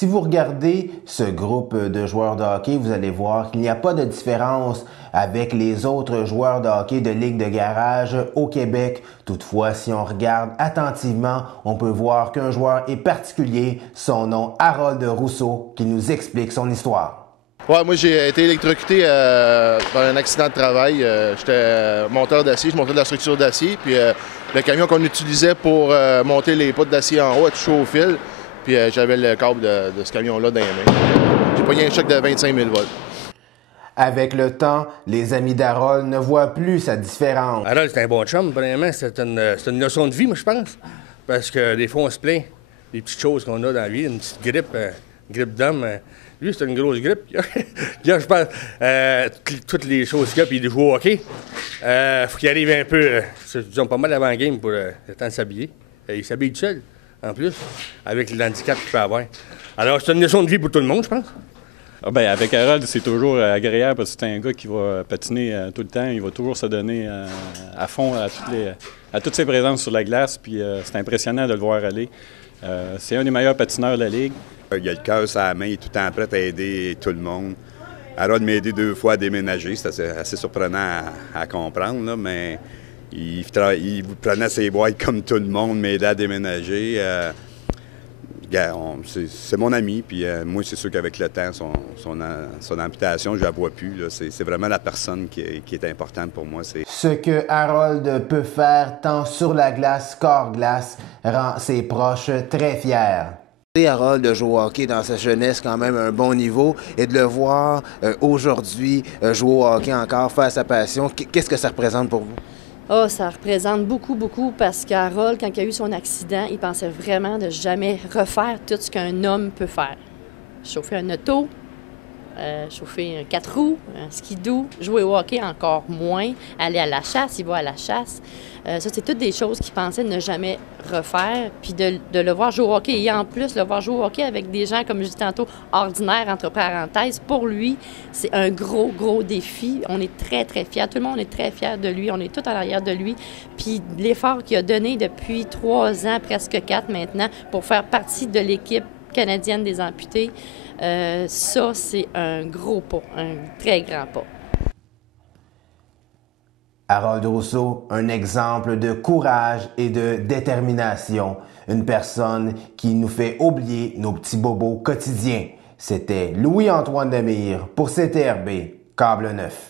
Si vous regardez ce groupe de joueurs de hockey, vous allez voir qu'il n'y a pas de différence avec les autres joueurs de hockey de Ligue de garage au Québec. Toutefois, si on regarde attentivement, on peut voir qu'un joueur est particulier, son nom Harold Rousseau, qui nous explique son histoire. Ouais, moi j'ai été électrocuté dans un accident de travail. J'étais monteur d'acier, je montais de la structure d'acier, puis le camion qu'on utilisait pour monter les poutres d'acier en haut a touché au fil, puis j'avais le câble de ce camion-là dans les mains. J'ai pogné un choc de 25 000 volts. Avec le temps, les amis d'Harold ne voient plus sa différence. Harold, c'est un bon chum, premièrement. C'est une leçon de vie, moi, je pense. Parce que des fois, on se plaint des petites choses qu'on a dans la vie, une petite grippe d'homme. Lui, c'est une grosse grippe. Je pense, toutes les choses qu'il a, puis il joue au hockey. Faut qu'il arrive un peu, disons, pas mal avant la game pour le temps de s'habiller. Il s'habille tout seul, en plus, avec l'handicap qu'il peut avoir. Alors, c'est une leçon de vie pour tout le monde, je pense. Ah ben, avec Harold, c'est toujours agréable parce que c'est un gars qui va patiner tout le temps. Il va toujours se donner à fond à toutes ses présences sur la glace. Puis c'est impressionnant de le voir aller. C'est un des meilleurs patineurs de la Ligue. Il a le cœur sur la main, il est tout le temps prêt à aider tout le monde. Harold m'a aidé 2 fois à déménager, c'est assez surprenant à comprendre, là, mais il prenait ses boîtes comme tout le monde, m'aidait à déménager. C'est mon ami, puis moi, c'est sûr qu'avec le temps, son amputation, je ne la vois plus. C'est vraiment la personne qui est importante pour moi. Ce que Harold peut faire tant sur la glace qu'hors glace rend ses proches très fiers. Harold de jouer au hockey dans sa jeunesse quand même à un bon niveau et de le voir aujourd'hui jouer au hockey encore, faire sa passion, qu'est-ce que ça représente pour vous? Oh, ça représente beaucoup, beaucoup parce qu'Harold, quand il a eu son accident, il pensait vraiment de jamais refaire tout ce qu'un homme peut faire. Chauffer un auto, chauffer un 4 roues, un skidoo, jouer au hockey encore moins, aller à la chasse, il va à la chasse. Ça, c'est toutes des choses qu'il pensait ne jamais refaire. Puis de le voir jouer au hockey et en plus le voir jouer au hockey avec des gens, comme je dis tantôt, ordinaires, entre parenthèses, pour lui, c'est un gros, gros défi. On est très, très fiers. Tout le monde est très fiers de lui. On est tout en arrière de lui. Puis l'effort qu'il a donné depuis 3 ans, presque 4 maintenant, pour faire partie de l'équipe canadienne des amputés, ça, c'est un gros pas, un très grand pas. Harold Rousseau, un exemple de courage et de détermination. Une personne qui nous fait oublier nos petits bobos quotidiens. C'était Louis-Antoine Demire pour CTRB, Câble 9.